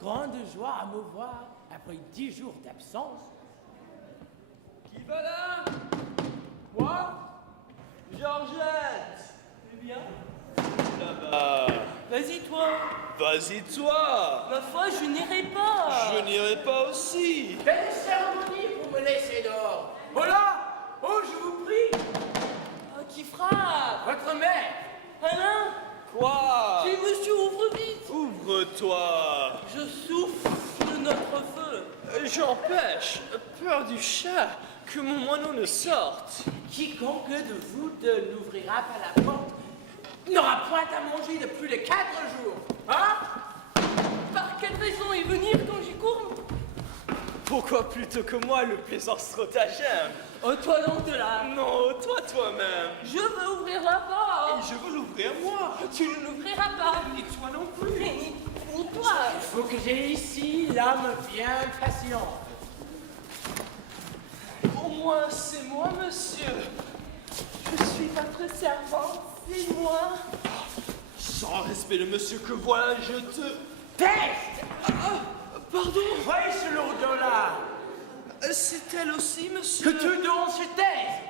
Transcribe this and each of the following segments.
grande joie à me voir après 10 jours d'absence. Qui va là? Moi? Georgette! Eh bien? Là-bas. Vas-y, toi. Vas-y, toi! Ma foi, je n'irai pas. Je n'irai pas aussi! Faites des cérémonies pour me laisser dehors. Voilà. Oh, je vous prie. Qui frappe? Votre mère. Alain? Quoi? Si, monsieur, ouvre vite. Ouvre-toi! Je souffre de notre feu. J'empêche, peur du chat, que mon moineau ne sorte. Quiconque de vous deux n'ouvrira pas la porte n'aura point à manger de plus de 4 jours. Hein? Par quelle raison y venir quand j'y cours? Pourquoi plutôt que moi le plaisanceau t'agème? Oh, toi donc de là. Non, toi toi-même. Je veux ouvrir la porte. Et je veux l'ouvrir moi. Tu ne l'ouvriras pas. Ni toi non plus. Ni toi. Il faut que j'ai ici l'âme bien patiente. Au moins c'est moi, monsieur. Je suis votre servante, c'est moi. Sans respect le monsieur que voilà, je te... Peste! Pardon? Voyez ce lourd là. C'est elle aussi, monsieur? Que tout donc se taise.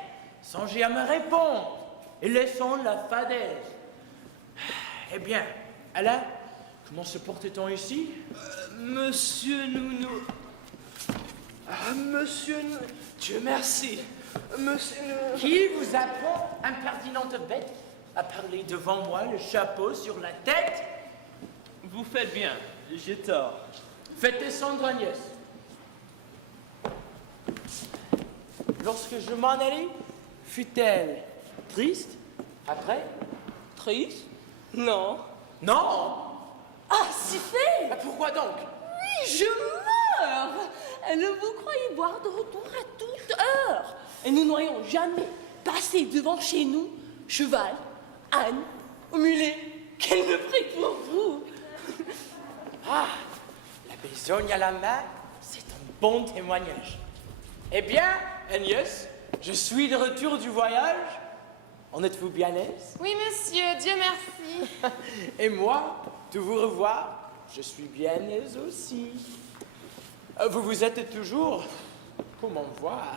Songez à me répondre. Et laissons la fadaise. Eh bien, Alain, comment se porte-t-on ici? Monsieur, monsieur, Dieu merci. Monsieur, Qui vous apprend, impertinente bête, à parler devant moi, le chapeau sur la tête? Vous faites bien, j'ai tort. Faites descendre Agnès. Lorsque je m'en allai, fut-elle triste? Après? Triste? Non. Non? Ah, si fait! Pourquoi donc? Oui, je meurs! Vous croyez boire de retour à toute heure. Et nous n'aurions jamais passé devant chez nous cheval, âne ou mulet. Quel me prie pour vous! Ah, la besogne à la main, c'est un bon témoignage. Eh bien, Agnès, je suis de retour du voyage. En êtes-vous bien aise? Oui, monsieur, Dieu merci. Et moi, de vous revoir, je suis bien aise aussi. Vous vous êtes toujours, comment voir,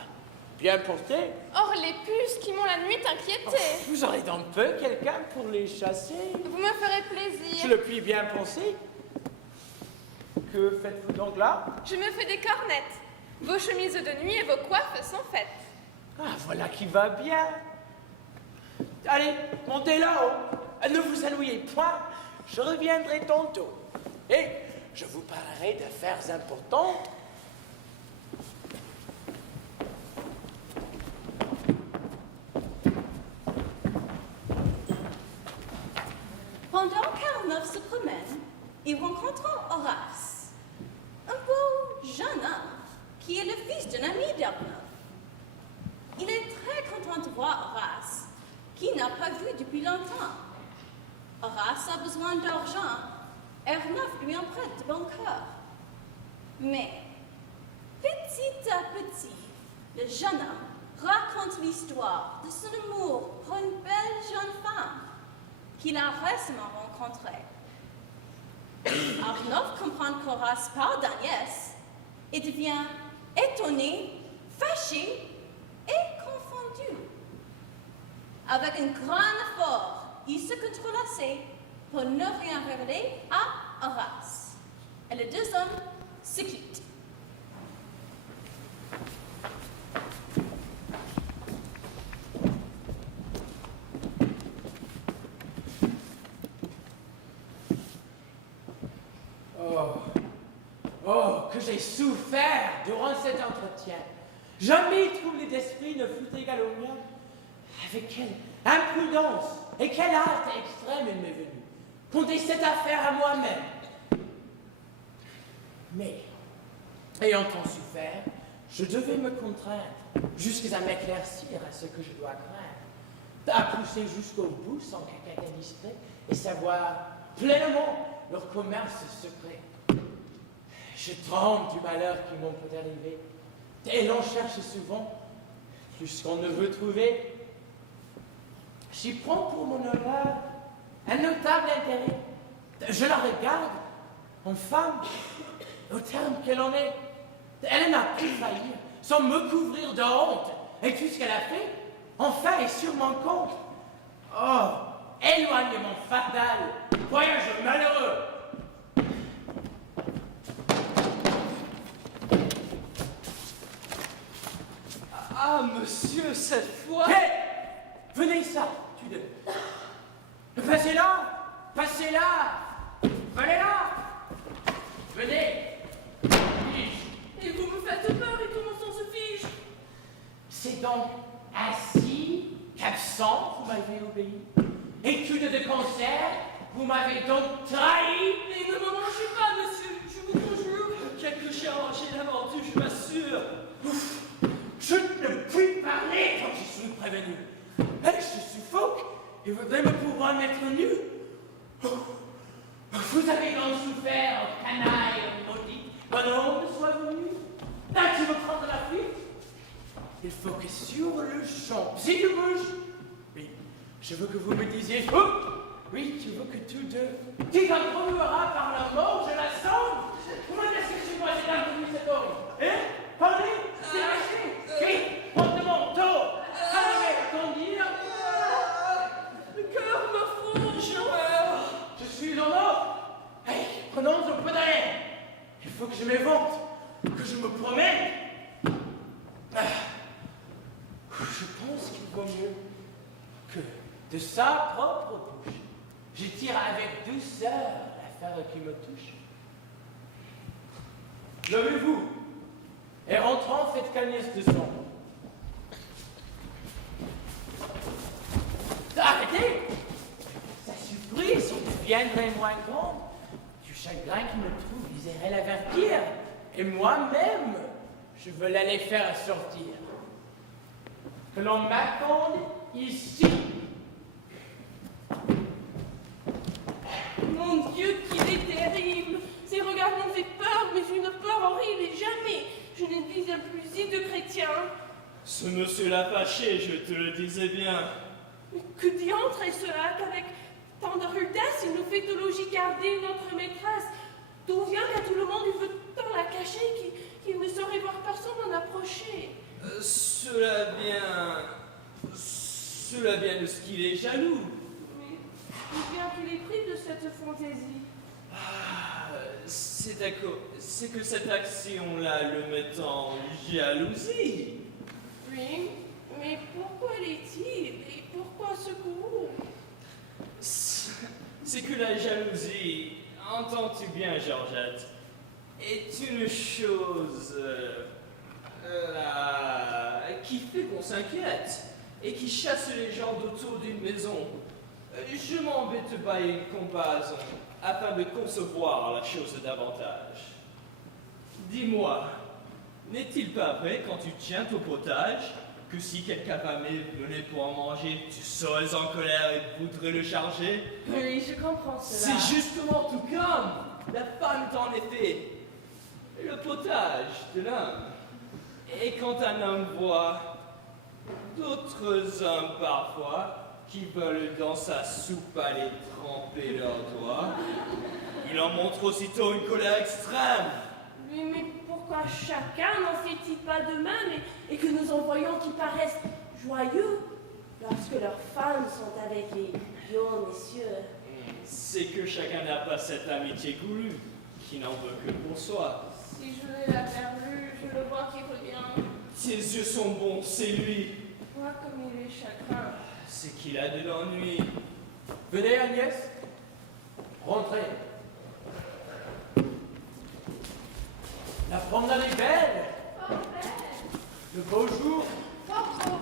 bien porté. Or, les puces qui m'ont la nuit inquiété. Vous aurez donc peu quelqu'un pour les chasser. Vous me ferez Je plaisir. le puis bien penser. Que faites-vous donc là? Je me fais des cornettes. Vos chemises de nuit et vos coiffes sont faites. Ah, voilà qui va bien. Allez, montez là-haut. Ne vous ennuyez point. Je reviendrai tantôt. Et je vous parlerai d'affaires importantes. Pendant qu'Arnulf se promène, il rencontre Horace, un beau jeune homme qui est le fils d'un ami d'Arnulf. Il est très content de voir Horace, qu'il n'a pas vu depuis longtemps. Horace a besoin d'argent, Arnulf lui en prête de bon cœur. Mais, petit à petit, le jeune homme raconte l'histoire de son amour pour une belle jeune femme qu'il a récemment rencontrée. Arnulf comprend qu'Horace parle d'Agnès et devient étonné, fâché et confondu. Avec un grand effort, il se contrôle assez pour ne rien révéler à Horace. Et les deux hommes se quittent. Oh, que j'ai souffert durant cet entretien. Jamais troublé d'esprit ne fut égal au mien. Avec quelle imprudence et quelle hâte extrême il m'est venu. Compter cette affaire à moi-même. Mais, ayant tant souffert, je devais me contraindre jusqu'à m'éclaircir à ce que je dois craindre, à pousser jusqu'au bout sans caca discret et savoir pleinement leur commerce secret. Je tremble du malheur qui m'en peut arriver, et l'on cherche souvent, plus qu'on ne veut trouver. J'y prends pour mon honneur un notable intérêt. Je la regarde en femme, au terme qu'elle en est, elle n'a pu faillir sans me couvrir de honte. Et tout ce qu'elle a fait, enfin et sur mon compte. Oh, éloignement fatal, voyage malheureux. Ah, monsieur, cette fois... Hé, venez ça, tu deux. Passez là, passez là, venez là, venez. Et vous me faites peur et tout mon sang se fige. C'est donc ainsi qu'absent vous m'avez obéi. Étude de concert, vous m'avez donc trahi. Mais ne me mangez pas, monsieur, je vous conjure. Quelque chose j'ai l'aventure, je m'assure. Je ne puis parler quand je suis prévenu. Je suffoque et voudrais me pouvoir mettre nu. Vous avez donc souffert, canaille maudite. Mon homme soit venu. Là, tu veux prendre la fuite? Il faut que sur le champ, si tu bouges, oui, je veux que vous me disiez, oh, oui, je veux que tous deux, qui t'en trouvera par la mort, je la sens. Comment est-ce que c'est moi, c'est un peu cette horrible? Hein? Parlez, c'est vite, porte mon manteau, allez, attendez. Le cœur me fronge. Je suis en or. Hey, prenons un peu d'air. Il faut que je m'évente, que je me promène. Je pense qu'il vaut mieux que de sa propre bouche, je tire avec douceur l'affaire qui me touche. Levez-vous et rentrant, faites Cagnès de son. Arrêtez! Sa surprise deviendrait moins grande. Du chagrin qui me trouve, ils iraient l'avertir. Et moi-même, je veux l'aller faire sortir. Que l'on m'attende ici. Mon Dieu, qu'il est terrible. Ces regards m'ont fait peur, mais une peur horrible et jamais je ne disais plus si de chrétien. Ce monsieur l'a fâché, je te le disais bien. Mais que diantre est cela qu'avec tant de rudesse il nous fait au logis garder notre maîtresse? D'où vient qu'à tout le monde il veut tant la cacher qu'il ne saurait voir personne en approcher? Cela vient de ce qu'il est jaloux. Mais d'où vient qu'il est pris de cette fantaisie? Ah, c'est que cette action-là le met en jalousie. Oui, mais pourquoi l'est-il? Et pourquoi ce coup? C'est que la jalousie, entends-tu bien, Georgette, est une chose qui fait qu'on s'inquiète et qui chasse les gens d'autour d'une maison. Je m'embête pas une comparaison afin de concevoir la chose davantage. Dis-moi, n'est-il pas vrai quand tu tiens au potage que si quelque affamé venait pour en manger, tu serais en colère et voudrais le charger? Oui, je comprends cela. C'est justement tout comme la femme est en effet le potage de l'homme. Et quand un homme voit d'autres hommes parfois qui veulent dans sa soupe aller tremper leurs doigts, il en montre aussitôt une colère extrême. Oui, mais pourquoi chacun n'en fait-il pas de même et que nous en voyons qui paraissent joyeux lorsque leurs femmes sont avec les vieux messieurs? C'est que chacun n'a pas cette amitié goulue, qui n'en veut que pour soi. Si je l'ai la perdu, je le vois qui revient. Ses yeux sont bons, c'est lui. Vois comme il est chagrin. C'est qu'il a de l'ennui. Venez, Agnès. Rentrez. La promenade est belle. Oh, belle. Le beau jour. Pas trop.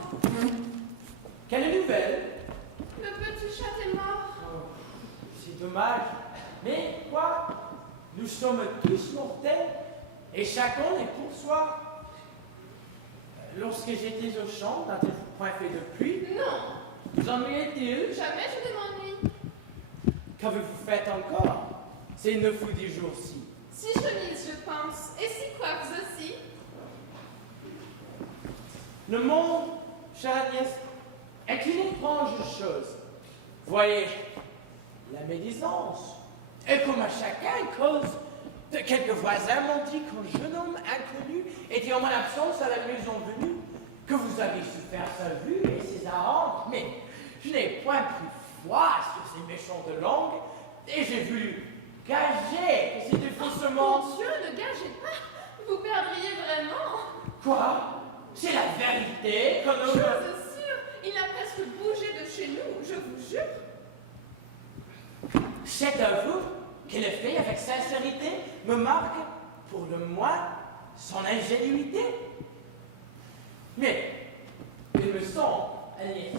Quelle nouvelle? Le petit chat est mort. Oh, c'est dommage. Mais quoi? Nous sommes tous mortels et chacun est pour soi. Lorsque j'étais au champ, n'as-tu point fait de pluie? Non, Vous ennuyez-t-il? jamais je ne m'ennuie. Qu'avez-vous fait encore ces 9 ou 10 jours-ci? Si chemise, je pense, et si coiffes aussi. Le monde, chère Agnès, est une étrange chose. Voyez, la médisance est comme à chacun cause Quelques voisins m'ont dit qu'un jeune homme inconnu était en mon absence à la maison venue, que vous avez su faire sa vue et ses arranges, mais je n'ai point pris foi sur ces méchantes langues, et j'ai voulu gager que c'était faussement... Mon Dieu, ne gagez pas. Vous perdriez vraiment. Quoi? C'est la vérité qu'un homme... Chose sûre, il a presque bougé de chez nous, je vous jure. C'est à vous que le fait avec sincérité me marque, pour le moins, son ingénuité. Mais, il me semble, Agnès,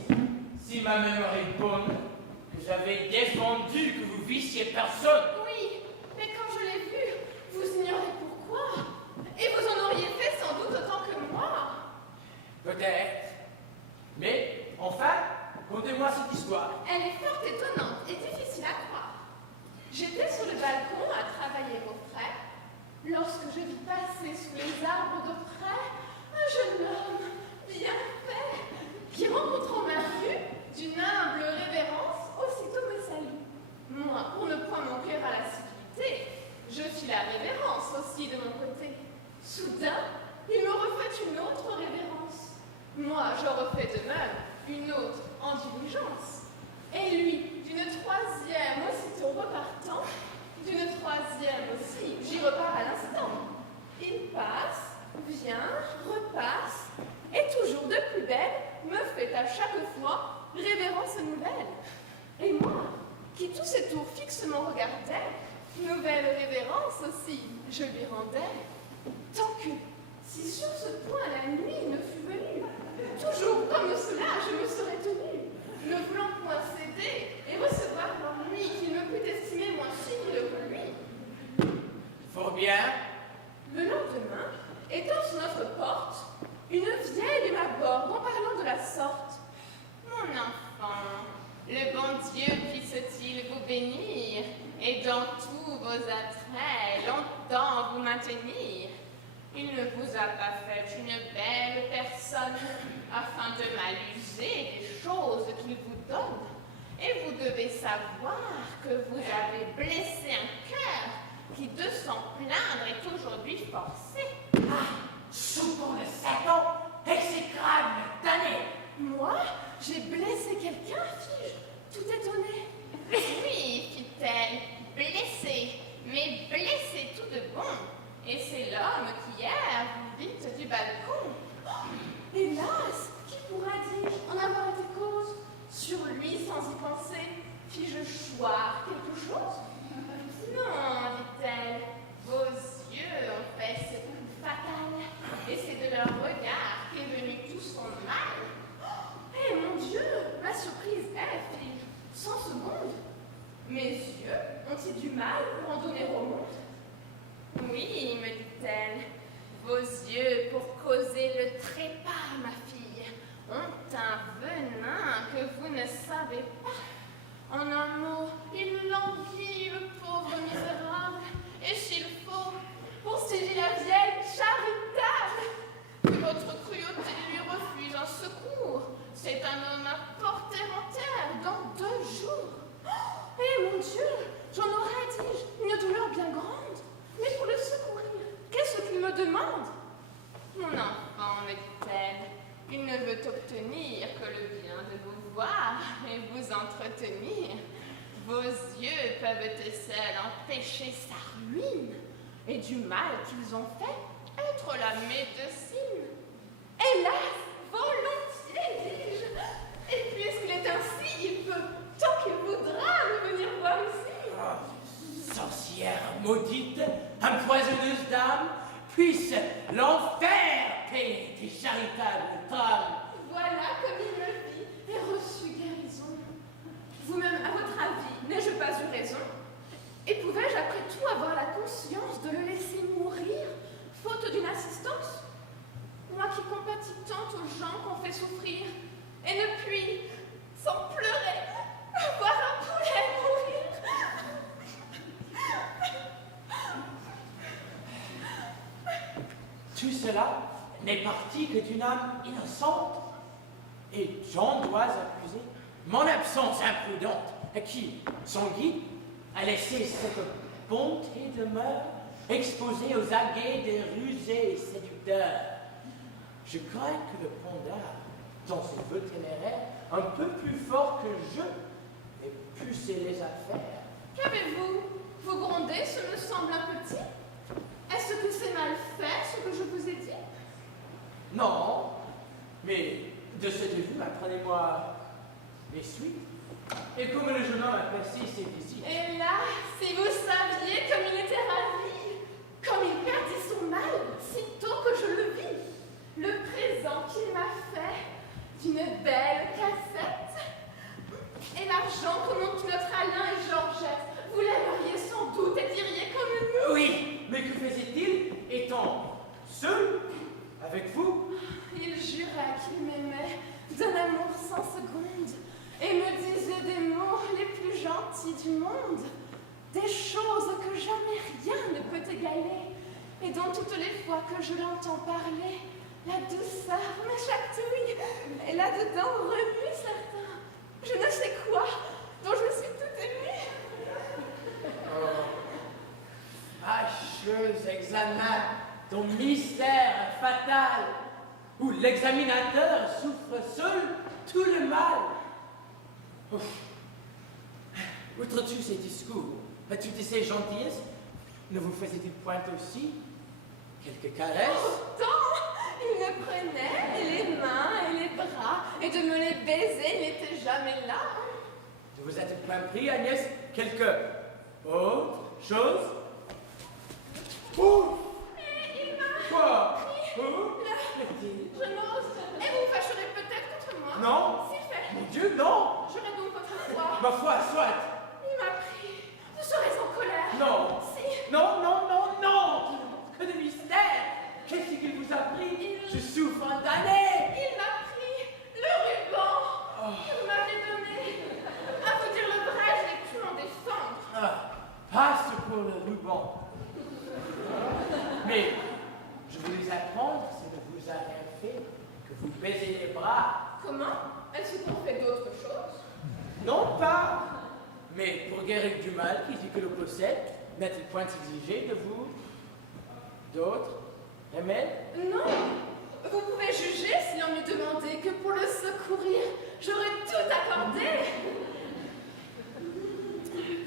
si ma mémoire est bonne, que j'avais défendu que vous vissiez personne. Oui, mais quand je l'ai vu, vous ignorez pourquoi. Et vous en auriez fait sans doute autant que moi. Peut-être. Mais, enfin, contez-moi cette histoire. Elle est fort étonnante et difficile à croire. J'étais sur le balcon à travailler au frais, lorsque je vis passer sous les arbres de près un jeune homme bien fait, qui rencontrant ma vue d'une humble révérence, aussitôt me salue. Moi, pour ne point manquer à la civilité, je fis la révérence aussi de mon côté. Soudain, il me refait une autre révérence. Moi, je refais de même une autre en diligence. Et lui, d'une troisième, aussitôt repartant, d'une troisième aussi, j'y repars à l'instant. Il passe, vient, repasse, et toujours de plus belle, me fait à chaque fois révérence nouvelle. Et moi, qui tous ces tours fixement regardais, nouvelle révérence aussi, je lui rendais. Tant que, si sur ce point la nuit ne fût venue, toujours comme cela je me serais tenue, ne voulant point céder et recevoir l'ennui qu'il me pût estimer moins fine que lui. Fort bien. Le lendemain, étant sur notre porte, une vieille m'aborde en parlant de la sorte. Mon enfant, le bon Dieu puisse-t-il vous bénir et dans tous vos attraits longtemps vous maintenir. Il ne vous a pas fait une belle personne afin de mal user des choses qu'il vous donne. Et vous devez savoir que vous avez blessé un cœur qui, de s'en plaindre, est aujourd'hui forcé. Ah, soupçon de Satan, exécrable, damné. Moi, j'ai blessé quelqu'un, fis-je, tout étonnée. Oui, fit-elle, blessé, mais blessé tout de bon. Et c'est l'homme qui hier vous vite du balcon. Oh, hélas, qui pourra, dis-je, en avoir été cause? Sur lui, sans y penser, fis-je choir quelque chose? Non, dit-elle, vos yeux ont fait ce coup fatal, et c'est de leur regard qu'est venu tout son mal. Eh mon Dieu, ma surprise est, fis-je, 100 secondes. Mes yeux ont-ils du mal pour en donner au monde? Oui, me dit-elle, vos yeux, pour causer le trépas, ma fille, ont un venin que vous ne savez pas. En un mot, il languit le pauvre misérable, et s'il faut, poursuivit la vieille charitable, que votre cruauté lui refuse un secours. C'est un homme à porter en terre dans 2 jours. Eh mon Dieu, j'en aurais, dis-je, une douleur bien grande. Mais pour le secourir, qu'est-ce qu'il me demande? Mon enfant, me dit-elle, il ne veut obtenir que le bien de vous voir et vous entretenir. Vos yeux peuvent seuls empêcher sa ruine et du mal qu'ils ont fait être la médecine. Hélas, volontiers, dis-je. Et puisqu'il est ainsi, il peut, tant qu'il voudra, me venir voir ici. Oh, sorcière maudite, empoisonneuse d'âme, puisse l'enfer payer tes charitables trames. Voilà comme il me vit et reçut guérison. Vous-même, à votre avis, n'ai-je pas eu raison? Et pouvais-je après tout avoir la conscience de le laisser mourir, faute d'une assistance? Moi qui compatis tant aux gens qu'on fait souffrir, et ne puis, sans pleurer, voir un poulet mourir. Tout cela n'est parti que d'une âme innocente. Et j'en dois accuser mon absence imprudente, qui, son guide, a laissé cette bonté de mœurs exposé aux aguets des rusés séducteurs. Je crains que le panda, dans ses vœux téméraires, un peu plus fort que je, ait poussé les affaires. Qu'avez-vous? Vous grondez, ce me semble un petit. Est-ce que c'est mal fait, ce que je vous ai dit? Non, mais de cette vue, apprenez-moi les suites. Et comme le jeune homme apprécie ses visites. Et là, si vous saviez comme il était ravi, comme il perdit son mal, sitôt que je le vis, le présent qu'il m'a fait d'une belle cassette, et l'argent que montent notre Alain et Georgette, vous l'aimeriez sans doute et diriez comme nous. Oui, mais que faisait-il étant seul avec vous? Il jurait qu'il m'aimait d'un amour sans seconde et me disait des mots les plus gentils du monde, des choses que jamais rien ne peut égaler et dont toutes les fois que je l'entends parler, la douceur me chatouille et là-dedans remue certains, je ne sais quoi, dont je suis toute émue. Fâcheux examen, ton mystère fatal, où l'examinateur souffre seul tout le mal. Ouf. Outre tous ces discours, à toutes ces gentillesses, ne vous faisait-il point aussi quelques caresses? Pourtant, il me prenait les mains et les bras, et de me les baiser il n'était jamais là. Ne vous a-t-il point pris, Agnès, quelque autre chose? Oh! Et il m'a... Quoi? Oh? Je n'ose. Et vous fâcherez peut-être contre moi? Non. Si fait. Mon Dieu, non! J'aurai donc votre foi. Ma foi, soit! Il m'a pris. Vous serez en colère. Non! Si. Non, non, non, non! Que de mystère! Qu'est-ce qu'il vous a pris? Je souffre un damné! Il m'a pris le ruban que vous m'aviez donné. À vous dire le vrai, je n'ai pu m'en défendre. Ah, passe pour le ruban. Mais je voulais apprendre, si ne vous a rien fait, que vous baisez les bras. Comment? Est-ce qu'on fait d'autres choses? Non pas, mais pour guérir du mal qui dit que le possède, n'a-t-il point exigé de vous d'autres remèdes? Non. Vous pouvez juger si on m'eût demandé que pour le secourir, j'aurais tout accordé.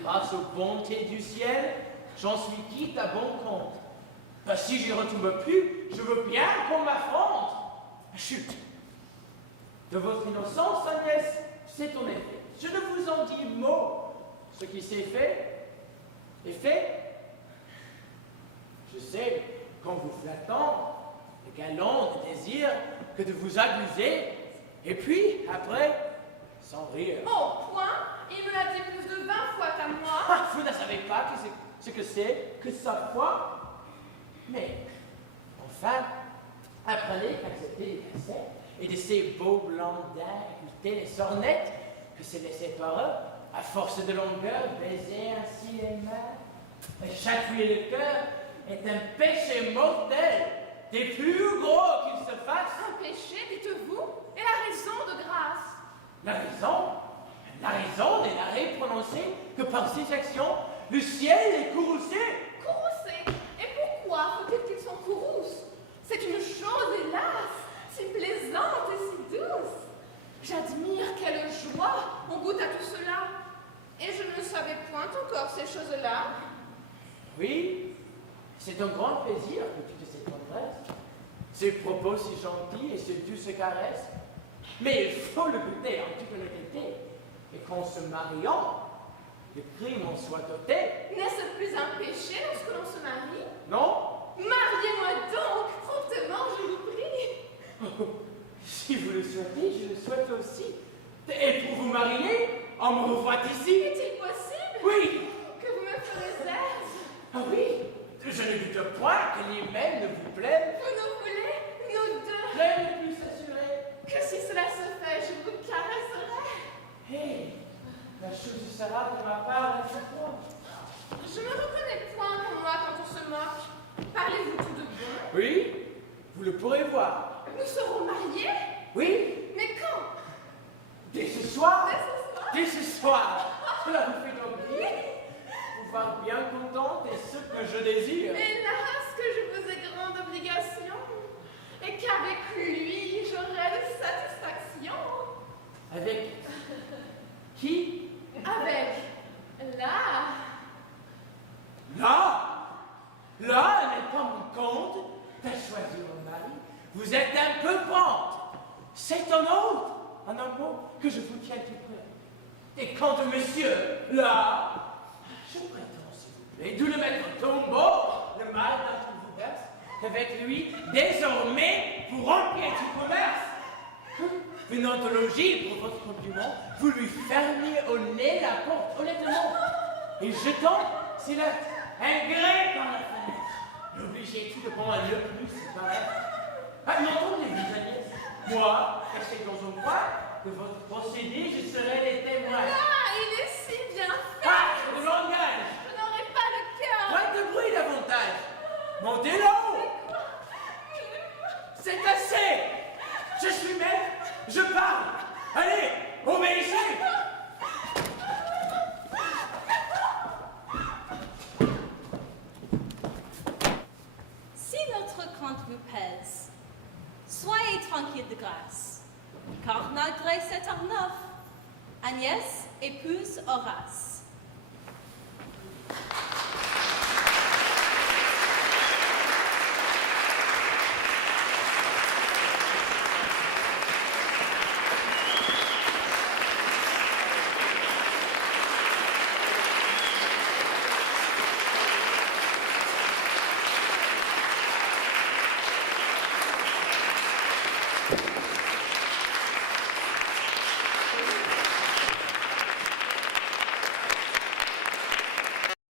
Grâce aux bontés du ciel, j'en suis quitte à bon compte. Ben, si j'y retombe plus, je veux bien qu'on m'affronte. Chut! De votre innocence, Agnès, c'est en effet. Je ne vous en dis mot. Ce qui s'est fait est fait. Je sais qu'en vous flattant, le galant ne désire que de vous abuser, et puis, après, sans rire. Au point, il me l'a dit plus de 20 fois qu'à moi. Ah, vous ne savez pas ce que c'est que sa foi? Mais, enfin, apprenez qu'accepter les cassettes et de ces beaux blancs d'air écouter les sornettes, que c'est laisser par eux, à force de longueur, baiser ainsi les mains. Et chatouiller le cœur est un péché mortel, des plus gros qu'il se fasse. Un péché, dites-vous, et la raison de grâce. La raison n'est l'arrêt prononcé que par ces actions, le ciel est courroucé. Courroucé. Et pourquoi faut-il qu'ils sont courrouces? C'est une chose, hélas, si plaisante et si douce. J'admire quelle joie on goûte à tout cela. Et je ne savais point encore ces choses-là. Oui, c'est un grand plaisir que toutes ces tendresses, ces propos si gentils et ces douces caresses. Mais il faut le goûter en toute honnêteté. Et qu'en se mariant, le crime en soit ôté. N'est-ce plus un péché lorsque l'on se marie? Non? Mariez-moi donc, promptement, je vous prie. Si vous le souhaitez, je le souhaite aussi. Et pour vous marier, on me revoit ici. Est-il possible? Oui. Que vous me ferez aise? Ah oui, je ne doute point que les mêmes ne vous plaisent. Vous nous voulez, nous deux? Je ne puis s'assurer. Que si cela se fait, je vous caresserai. Hé, la chose sera de ma part à chaque fois. Je ne reconnais point pour moi quand on se moque. Parlez-vous tout de bon? Oui, vous le pourrez voir. Nous serons mariés? Oui, Mais quand? dès ce soir. Dès ce soir? Dès ce soir. Cela vous fait donc dire vous voir bien contente et ce que je désire. Mais pas mon compte de choisir mon mari. Vous êtes un peu pente. C'est un autre, en un mot, que je vous tiens tout près. Et quant au monsieur, là, je prétends, s'il vous plaît, de le mettre au tombeau, le mal dont il vous berce, avec lui, désormais, pour remplir du commerce. Une anthologie, pour votre compliment, vous lui fermiez au nez la porte, honnêtement. Et jetant, c'est là, un grec dans la fenêtre. L'obligez tout de prendre le plus, c'est pareil. Ah, m'entendez-vous, Agnès? Moi, caché dans un coin, de votre procédé, je serai les témoins. Ah, il est si bien fait. Ah, de langage. Je n'aurais pas le cœur. Moins de bruit davantage. Montez là-haut. C'est assez. Je suis maître, je parle. Allez, obéissez. Si notre compte vous pèse, soyez tranquille de grâce, car malgré cet art neuf, Agnès épouse Horace.